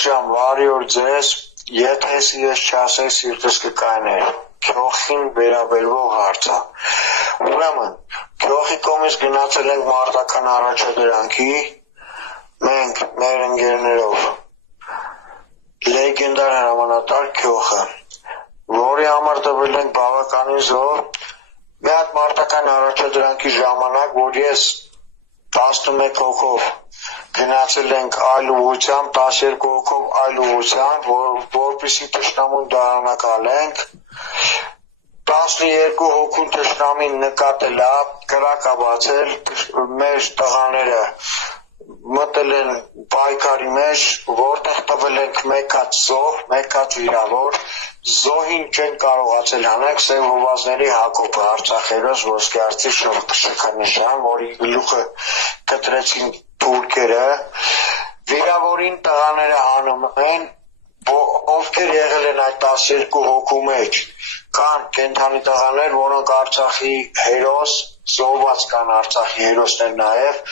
ջան, բարի օր ձեզ, եթե ես չասեի սիրտս կկայներ, քյոխին վերաբերվող հարցը։ Ուրեմն, քյոխի կողմից գնացել ենք մարտական առաջադրանքի, մենք մեր ընկերներով լեգենդար հրամանատար քյոխը, որի համար տվել ենք բավականին զոհ, մի հատ մարտական առաջադրանքի ժամանակ, որ ես 11 հոգով գնացել ենք այլ ուղղությամբ, 12 հոգով այլ ուղղությամբ, որպեսզի թշնամուն դարանակալենք, 12 հոգու թշնամին նկատելա, կրակա բացել, մեր տղաները մտել են պայքարի մեջ, որտեղ տվել ենք մեկ հատ զոհ, մեկ հատ վիրավոր, զոհին չեն կարողացել հանենք Սև հովազների Հակոբը Արցախերոս ոսկեարծի շքանշան, որի գլուխը կտրեցին թուրքերը, վիրավորին տղաները հանում են, ովքեր եղել են այդ 12 հոգու մեջ, կան կենդանի տղաներ, որոնք Արցախի հերոս, զոհված կան Արցախի հերոսներ նաև,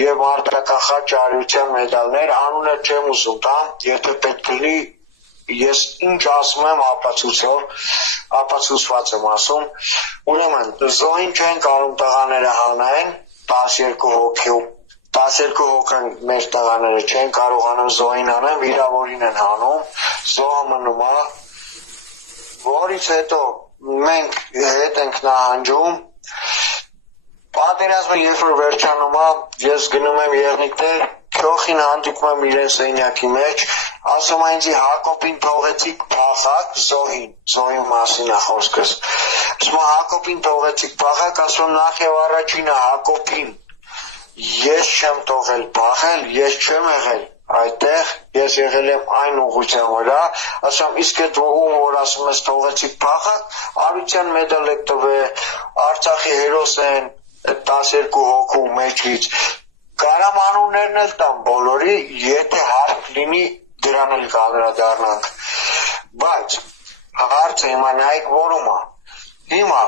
եւ մարտակախաչ արիության մեդալներ, անունը չեմ ուզում տամ, եթե պետք լինի, ես ինչ ասում եմ ապացուցված եմ ասում, ուրեմն զոհին չեն կարող տղաները հանեն, 12 հոգան մեր տղաները չեն կարողանում զոհին հանեն, վիրավորին են հանում, զոհը մնում է, որից հետո մենք հետ ենք նահանջում, պատերազմը երբ որ վերջանում է, ես գնում եմ եղնիկներ, քյոխին հանդիպում եմ իրեն սենյակի մեջ, ասում է ինձ Հակոբին թողեցիք փախակ զոհի մասին է խոսքս, ասում է Հակոբին թողեցիք փախակ, ասում նախ եւ առաջինը Հակոբին ես չեմ թողել փախել, ես չեմ եղել այդտեղ, ես եղել եմ այն ուղղության վրա, ասում իսկ այդ ում որ ասում ես թողեցիք փախակ, արության մեդալ եք տվել, Արցախի հերոս են 12 հոգու մեջից, կարամ անուններն էլ տամ բոլորի, եթե հարկ լինի դրան էլ կանդրադառնանք, բայց հարցը հիմա նայեք որում է, հիմա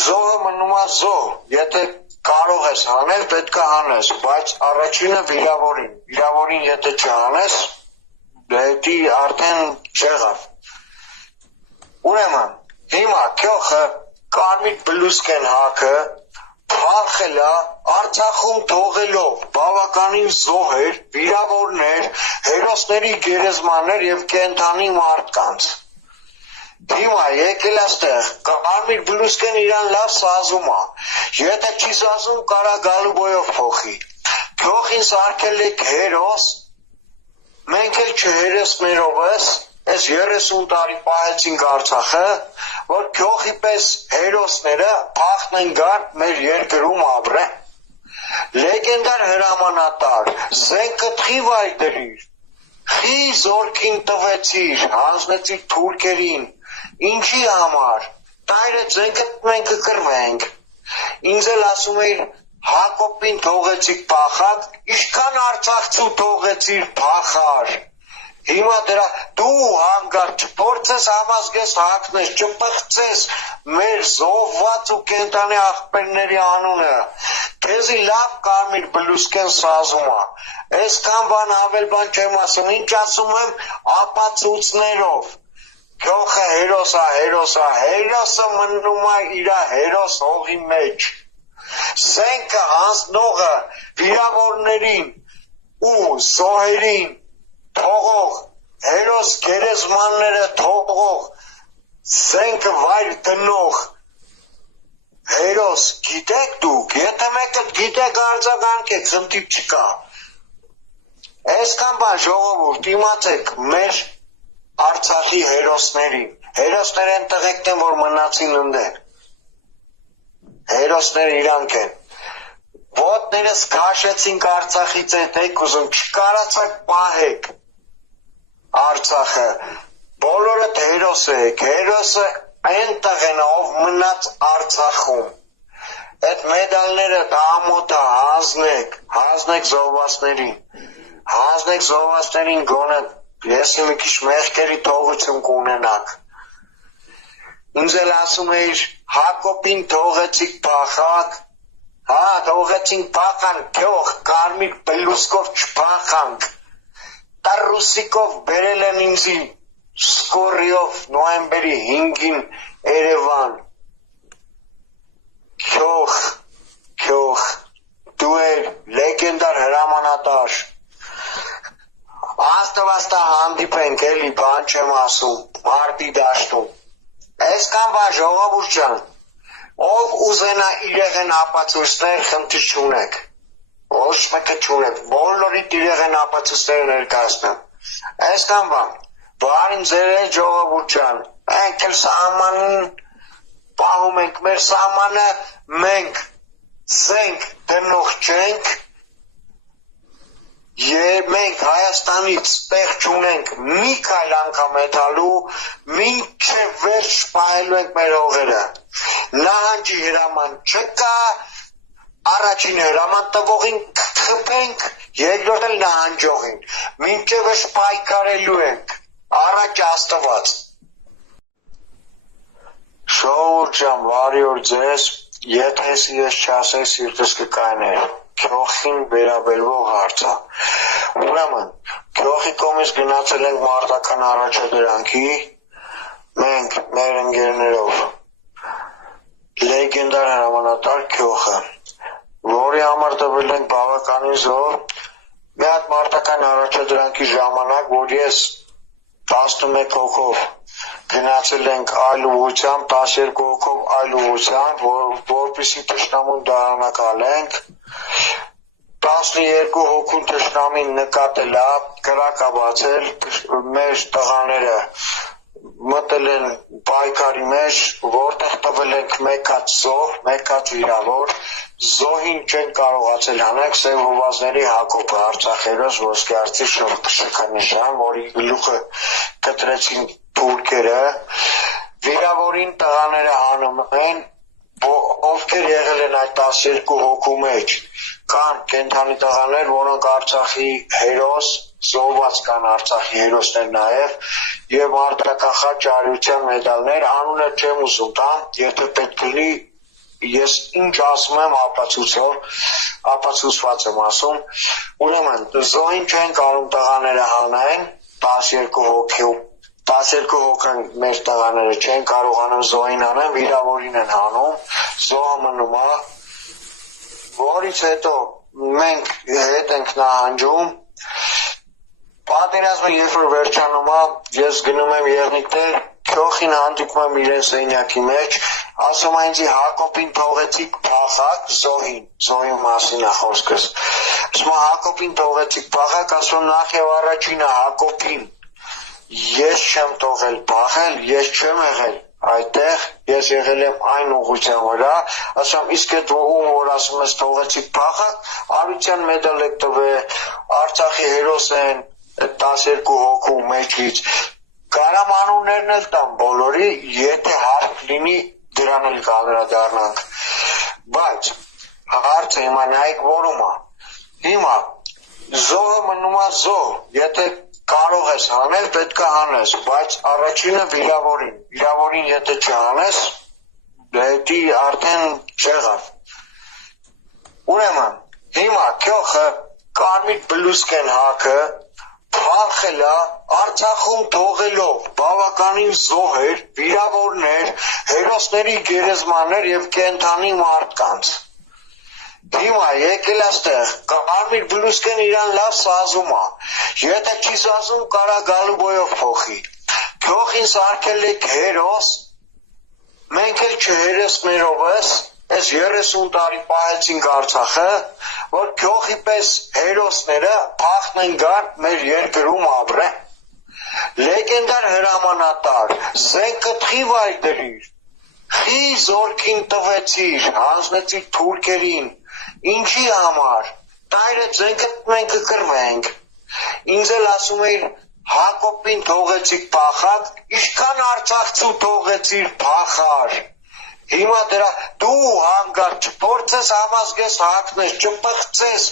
զոհը մնում է զոհ, եթե կարող ես հանել, պետք է հանես, բայց առաջինը վիրավորին եթե չհանես, դեպի արդեն չեղավ, ուրեմն, հիմա քյոխը կարմիր բլուսկեն հակը, փախել է Արցախում թողելով բավականին զոհեր, վիրավորներ, հերոսների գերեզմաններ եւ կենդանի մարդկանց։ Հիմա եկել այստեղ, կարմիր բլուսկեն իրան լավ սազում է, եթե չի սազում կարա գալուբոյով փոխի, քյոխին սարքել եք հերոս, մենք էլ չհերոսներովս, այս 30 տարի պահեցինք Արցախը, որ քյոխի պես հերոսները փախնեն գան մեր երկրում ապրեն, լեգենդար հրամանատար, զենքը թխի վայր դրիր, խի զորքին տվեցիր, հանձնեցիր թուրքերին, ինչի համար, տայր այդ զենքը մենք կկրվենք, ինձ էլ ասում էիր Հակոբին թողեցիք փախակ, ինչքան արցախցու թողեցիր փախար, հիմա դրա դու հանգարտ չփորձես համազգես հակնես, չպղծես մեր զոհված ու կենդանի աղբերների անունը, քեզի լավ կարմիր բլուսկեն սազում է, այսքան բան ավել բան չեմ ասում, ինչ ասում եմ ապացույցներով, քյոխը հերոսը մնում է իր հերոս հողի մեջ, զենքը հանձնողը վիրավորներին ու զոհերին թողող, հերոս գերեզմանները թողող, զենքը վայր դնող, հերոս գիտեք դուք, եթե մեկը գիտեք արձագանքեք, խնդիր չկա, այսքան բան ժողովուրդ իմացեք մեր Արցախի հերոսներին, հերոսներ են տղեկն են, որ մնացին ընդեր, հերոսները իրանք են, ոտներս քաշեցինք Արցախից հետ եք ուզում, չկարացակ պահեք Արցախը, բոլորդ հերոս եք, հերոսը այնտեղ են ով մնաց Արցախում, այդ մեդալները ամոթը հանձնեք զոհվածներին գոնե ես մի քիչ մեղքերի թողություն կունենաք, ինձ էլ ասում էիր Հակոբին թողեցիք փախակ, թողեցինք փախան քյոխ կարմիր բլուսկով չփախանք, Ռուսիկով բերել են ինձի սկորիով նոյեմբերի 5-ին Երևան քյոխ դու էր լեգենդար հրամանատար աստվածտա հանդիպենք էլի բան չեմ ասում մարտի դաշտում այսքան բա ժողովուրդ ջան ով ուզենա իրեղեն ապացույցներ խնդիր չունեք ոչ մեկը չունեք բոլորիդ իրեղեն ապացույցները ներկայացնեմ այսքան բան բարին ձեր ժողովուրդ ջան մենք էլ սահմանին պահում ենք մեր սահմանը մենք զենք դնող չենք եւ մենք Հայաստանից տեղ չունենք մի քայլ անգամ հետալու մինչեւ վերջ պահելու ենք մեր հողերը նահանջի հրաման չկա առաջին հրաման տվողին խփենք երկրորդ էլ նահանջողին մինչեւ վերջ պայքարելու ենք առաջ Աստված Շոուր ջան բարի օր ձեզ եթե ես չասեի սիրտս կկայներ քյոխին վերաբերվող հարցը ուրեմն քյոխի կողմից գնացել ենք մարտական առաջադրանքի մենք մեր ընկերներով լեգենդար հրամանատար քյոխը որի համար տվել ենք բավականին զոհ մի հատ մարտական առաջադրանքի ժամանակ որ ես 11 հոգով գնացել ենք այլ ուղղությամբ 12 հոգով այլ ուղղությամբ որպեսզի թշնամուն դարանակալենք 12 հոգուն թշնամին նկատելա կրակա բացել մեր տղաները մտել են պայքարի մեջ որտեղ տվել ենք մեկ հատ զոհ մեկ հատ վիրավոր զոհին չեն կարողացել հանել սև հովազների Հակոբը Արցախերոս ոսկեարծի շքանշան որի գլուխը կտրեցին թուրքերը վիրավորին տղաները հանում են ովքեր եղել են այդ 12 հոգու մեջ կան կենթանի տղաներ որոնք Արցախի հերոս զոհված կան Արցախի հերոսներ նաև եւ մարտական արիության մեդալներ անունը չեմ ուզում տամ եթե պետք լինի ես ինչ ասում եմ ապացուցված եմ ասում ուրեմն զոհին չեն կարող տղաները հանեն 12 հոգան մեր տղաները չեն կարողանում զոհին հանեն վիրավորին են հանում զոհը մնում է որից հետո մենք հետ ենք նահանջում պատերազմը երբ որ վերջանում է ես գնում եմ եղնիկներ քյոխին հանդիպում եմ իրեն սենյակի մեջ ասում են ինձ Հակոբին թողեցիք փախակ զոհի մասին է խոսքս ասում Հակոբին թողեցիք փախակ ասում նախ եւ առաջինը Հակոբին ես չեմ թողել փախել ես չեմ եղել այդտեղ ես եղել եմ այն ուղղության վրա ասում իսկ այդ ում որ ասում ես թողեցիք փախակ արության մեդալ եք տվել Արցախի հերոս են 12 հոգու մեջից կարամ անուններն էլ տամ բոլորի եթե հարկ լինի դրան էլ կանդրադառնանք բայց հարցը հիմա նայեք որում է հիմա զոհը մնում է զոհ եթե կարող ես հանել պետք է հանես բայց առաջինը վիրավորին եթե չհանես դեպի արդեն չեղավ ուրեմն հիմա քյոխը կարմիր բլուսկեն հակը փախելա Արցախում թողելով բավականին զոհեր, վիրավորներ, հերոսների գերեզմաններ եւ կենթանի մարդկանց։ Հիմա եկել այստեղ կարմիր բլուսկեն իրան լավ սազում է։ Եթե չի սազում կարա գալու բոյով փոխի։ Քյոխին սարքել եք հերոս, մենք էլ չհերոսներովս Այս 30 տարի պահեցինք Արցախը, որ քյոխի պես հերոսները փախնեն գան մեր երկրում ապրեն։ Լեգենդար հրամանատար, զենքը թխի վայրդրիր, խի զորքին տվեցիր, հանձնեցիր թուրքերին, ինչի համար, տայրը զենքը մենք կկրվենք, ինձ էլ ասում էիր Հակոբին թողեցիք փախակ, ինչքան արցախցու թողեցիր փախար, հիմա դրա դու հանգարտ չփորձես համազգես հակնես, չպղծես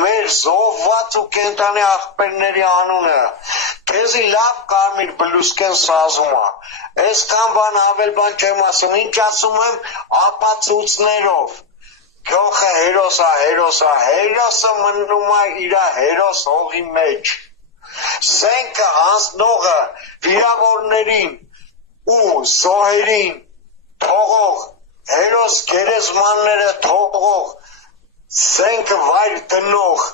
մեր զոհված ու կենտանի աղբերների անունը, քեզի լավ կարմիր բլուսկեն սազում է, այսքան բան ավել բան չեմ ասում, ինչ ասում եմ ապացույցներով, քյոխը հերոս է, հերոսը մնում է իր հերոս հողի մեջ, Սենքը հանձնողը վիրավորներին ու զոհերին թողող, հերոս գերեզմանները թողող, սենքը վայր դնող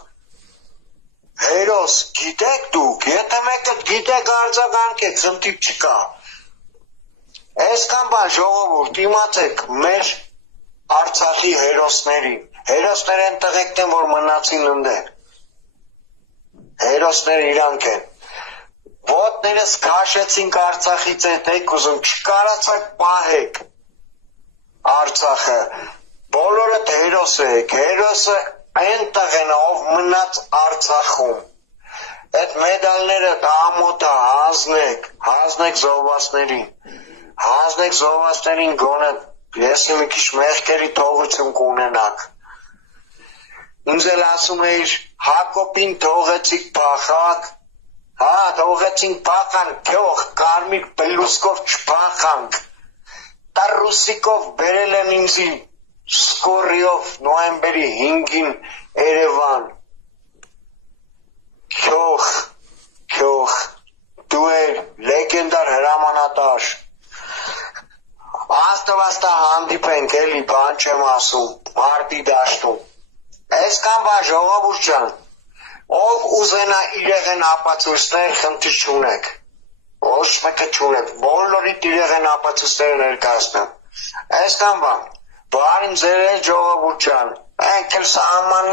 հերոս, գիտեք դուք, եթե մեկը գիտեք արձագանքեք, խնդիր չկա։ Այսքան բան ժողովուրդ, իմացեք մեր Արցախի հերոսներին, հերոսներ են տղեկն են, որ մնացին ընդեր, հերոսներ իրանք են, ոտներս քաշեցինք Արցախից եք ուզում, չկարացակ պահեք Արցախը, բոլորդ հերոս եք, հերոսը այնտեղ են, ով մնաց Արցախում, այդ մեդալները ամոթը հանձնեք զոհվածներին գոնե, ես մի քիչ մեղքերի թողություն կունենաք, ինձ էլ ասում էիր, Հակոբին թողեցիք փախակ, հա, թողեցինք փախանք, քյող, կարմիր բլուսկով չփախանք, Տարուսիկով բերել են ինձի, Սկորիով նոյեմբերի 5-ին Երևան, քյող, դու էր լեգենդար հրամանատար, աստվածտա հանդիպենք էլի, բան չեմ ասում, մարտի դաշտում, այսքան բան ժողովուրդ ջան, ով ուզենա իրեղեն ապացույցներ, խնդիր չունեք, ոչ մեկը չունեք, բոլորիդ իրեղեն ապացույցները ներկայացնեմ, այսքան բան, բարին ձեր ժողովուրդ ջան, ենք էլ սահման